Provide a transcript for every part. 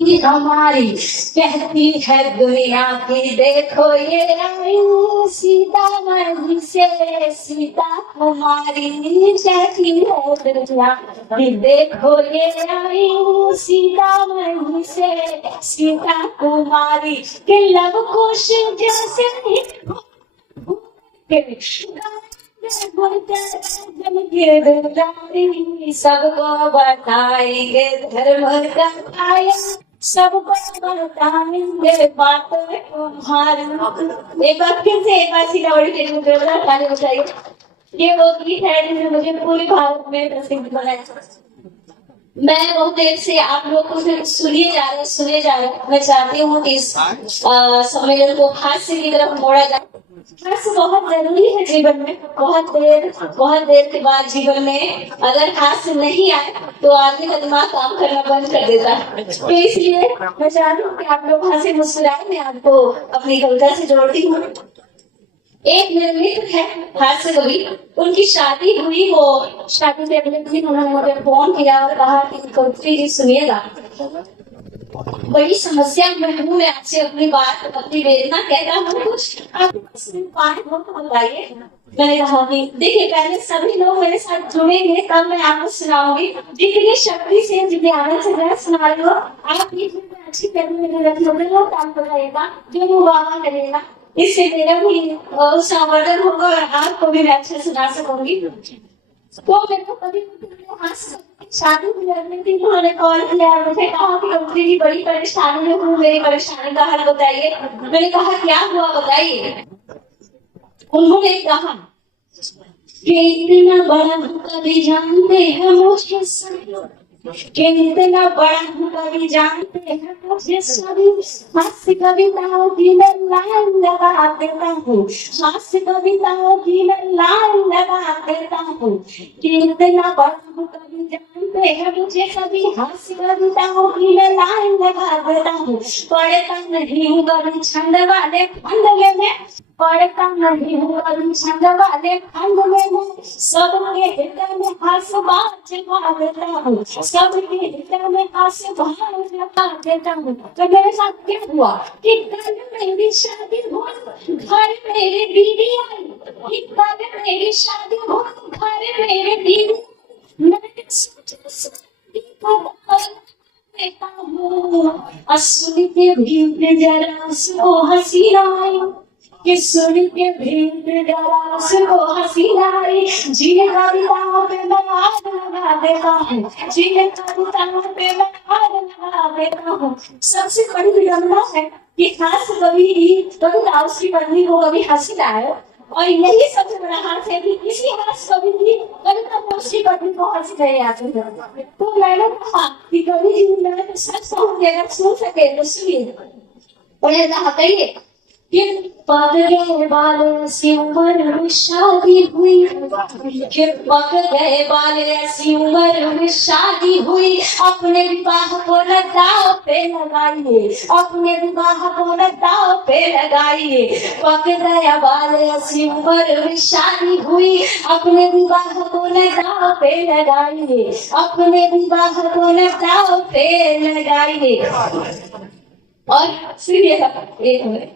हमारी कहती है दुनिया की देखो ये आई सीता मढ़ी से सीता कुमारी कहती है दुनिया की देखो ये आई सीता मढ़ी से सीता कुमारी के लव कुश जैसे सबको बताएंगे धर्म का आया सबको बताएंगे बातें तुम्हारी। एक बार फिर से एक बार सीतामढ़ी के गाने बजाइए। ये वो गीत है जिसने मुझे पूरे भारत में प्रसिद्ध बनाया। मैं बहुत देर से आप लोग को सुनिए जा रहे मैं चाहती हूँ कि इस सम्मेलन को हास्य की तरफ मोड़ा जाए। हास्य बहुत जरूरी है जीवन में। बहुत देर के बाद जीवन में अगर हास्य नहीं आए तो आदमी का दिमाग काम करना बंद कर देता है। तो इसलिए मैं चाहती हूँ कि आप लोग हंसे मुस्कुराए। मैं आपको अपनी कविता से जोड़ती हूँ। एक मेरे मित्र है हास्य कवि, उनकी शादी हुई। वो शादी से अगले दिन उन्होंने मुझे फोन किया और कहा कि कवित्री जी सुनिएगा, बड़ी समस्या में हूँ मैं, आपसे अपनी बात अपनी वेदना कहता हूँ, कुछ आप बताइए। मैंने कहा कि देखिए पहले सभी लोग मेरे साथ जुड़ेंगे तब मैं आपको सुनाऊंगी। जितनी शक्ति से जितने आनंद से मैं सुना रही हूँ आप अच्छी तरह काम बताइएगा जो वो बाबा करेगा, इससे मेरा भी संवर्धन होगा और आपको भी मैं अच्छे सुना सकूंगी। तो मेरे को कभी शादी भी करनी थी, उन्होंने कॉल किया और मुझे कहा कि कवित्री जी बड़ी परेशानी में हूँ, मेरी परेशानी का हल बताइए। मैंने कहा क्या हुआ बताइए। उन्होंने कहा कि इतना बड़ा कभी जानते हैं मुझे कि इतना बड़ा कभी जानते हैं मुझे सभी हास्य कविताओं की मैं लाइन लगा देता हूँ, हास्य कविताओं की मैं लाइन लगा देता हूँ कि इतना बड़ा कभी जानते हैं मुझे सभी हास्य कविताओं की मैं लाइन लगा देता हूँ। पढ़ता नहीं हूँ कभी छंद वाले फंद में, पढ़ता नहीं हूँ कभी छंद वाले फंद में, सबके हृदय में हास्य बात जमा देता हूँ, सबके हृदय में हास्य बात जमा देता हूँ। तो मेरे साथ क्या हुआ कि कल मेरी शादी हुई, घर मेरे बीवी आई, कि कल मेरी शादी हुई, घर मेरे बीवी, मैंने सोचा देता हूँ असली के भीड़ जरा उसको हंसी आई, कि सुन के भीड़ जरा उसको हंसी आई। जिन कविताओं पे मैं आग लगा देता हूँ, जिन कविताओं पे मैं आग लगा देता हूँ। सबसे बड़ी विडंबना है कि हास्य कविता उसकी पत्नी को कभी हंसी लाए, और यही सबसे बड़ा हाथ है कि किसी हास्य कवि की कविता में उसकी पत्नी को हंसी नहीं आती है। तो मैंने कहा कि कवि जी मैं तो सच कहूँगी, अगर सुन सके तो सुनिए। उन्हें कहा कहिए कि पक गए बाल से उम्र में शादी हुई, कि पक गए बाल ऐसी उम्र में शादी हुई, अपने विवाह को न दाव पे लगाइए, अपने विवाह को न दाव पे लगाइए। पक गया बाल ऐसी उम्र में शादी हुई, अपने विवाह को न दाव पे लगाइए, अपने विवाह को न दाव पे लगाइए। और सुनिएगा एक मिनट,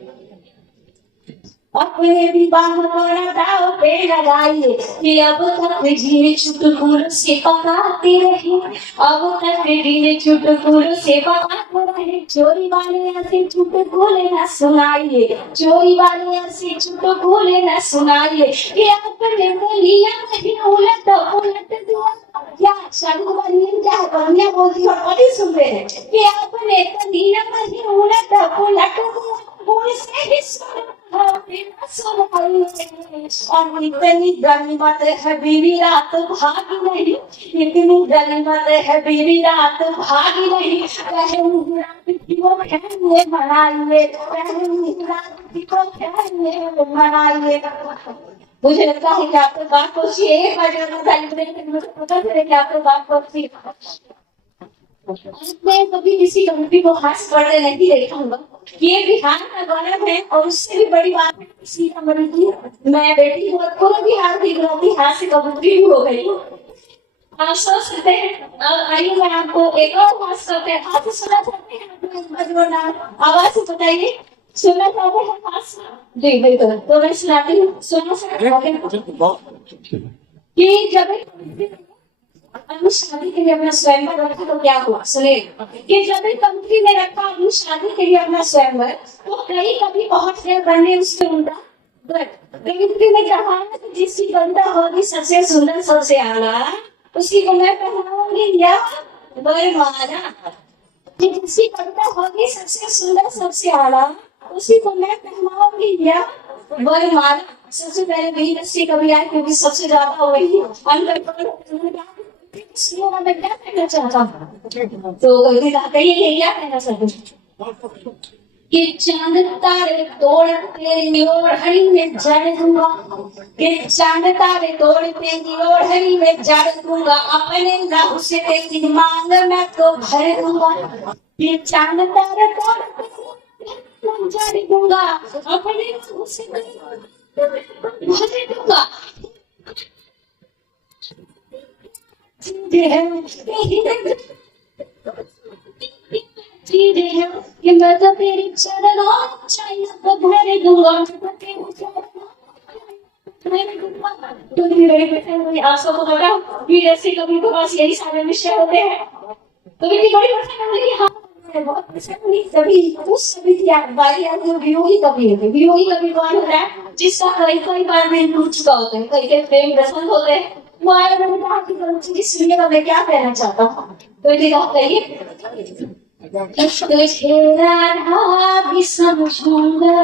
अपने विवाह को दाव पे लगाइए कि अब तक जीने चुटकुलों से पकाते रहे, अब तक जीने चुटकुलों से पकाते रहे। चोरी वाले ऐसे चुटकुले न सुनाइए, चोरी वाले ऐसे चुटकुले न सुनाइए कि अपने गलियां नहीं उलट उलट दिया। क्या शादी क्या कन्या बोलती और पति सुनते हैं कि अपने गलियां नहीं उलट उलट दिया, उनसे ही और इतनी गनीमत है बीवी रात भागी नहीं, इतनी गनीमत है बीवी रात भागी नहीं। पहली रात को खेलने मनाइए, पहली रात को खेलने मनाइए। मुझे लगता है कि आपको बात पहुंची है, मुझे पता चले कि आपको बात पहुंची। मैं कभी किसी कविता को हंस पढ़ने नहीं देखा होगा। ये बिहार का गौरव है और उससे भी बड़ी बात है सीतामढ़ी की मैं बेटी हूँ, पूरा बिहार की इकलौती हास्य कवित्री भी हो गई। आप सोच सकते हैं। अब आइए मैं आपको एक और आवाज करते हैं, आप सुनना चाहते हैं आवाज से बताइए, सुनना चाहते हैं आवाज? जी बिल्कुल, तो मैं सुनाती हूँ, सुनो कि जब अपनी शादी के लिए अपना स्वयंवर रखा तो क्या हुआ, सुनिए कि जब एक कंपनी ने रखा अपनी शादी के लिए अपना स्वयंवर, तो कई कभी पहुंच गए बनने उसके उनका कंपनी ने कहा कि जिसकी बनता होगी सबसे सुंदर सबसे आला, उसी को मैं पहनाऊंगी या वरमाला। जिसकी बनता होगी सबसे सुंदर सबसे आला, उसी को मैं पहनाऊंगी या वरमाला। सबसे पहले वही रस्सी कभी आए क्योंकि सबसे ज्यादा वही अंदर मैं क्या कहना चाहता हूँ, तो कभी कहिए क्या कहना चाहते हैं कि चांद तारे तोड़ तेरी ओढ़नी में जड़ दूंगा, कि चांद तारे तोड़ तेरी ओढ़नी में जड़ दूंगा, अपने लहू से तेरी मांग मैं तो भर दूंगा। कि चांद तारे तोड़ तेरी जड़ दूंगा, अपने लहू से तेरी भर दूंगा। कि मैं तो तेरी चरणों चाहिए तो भर दूंगा, तो मेरे आंसू को बता कि जैसे कभी तो बस यही सारे विषय होते हैं। तो इतनी बड़ी बात हाँ बहुत कभी उस सभी की बारी आती है, वियोगी कभी होते, वियोगी कभी कौन होता है जिसका कई बार में टूट चुका होता है, कई प्रेम प्रसंग होते हैं। वो आए मैंने कहा कि सुनिएगा मैं क्या कहना चाहता हूँ, तो ये बात कहिए। तुझे राधा भी समझूंगा,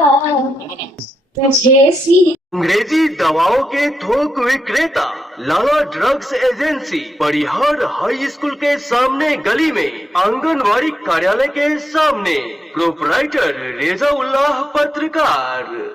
तुझे सी अंग्रेजी दवाओं के थोक विक्रेता लाला ड्रग्स एजेंसी, परिहार हाई स्कूल के सामने गली में, आंगनवाड़ी कार्यालय के सामने, प्रोपराइटर रेजा उल्लाह पत्रकार।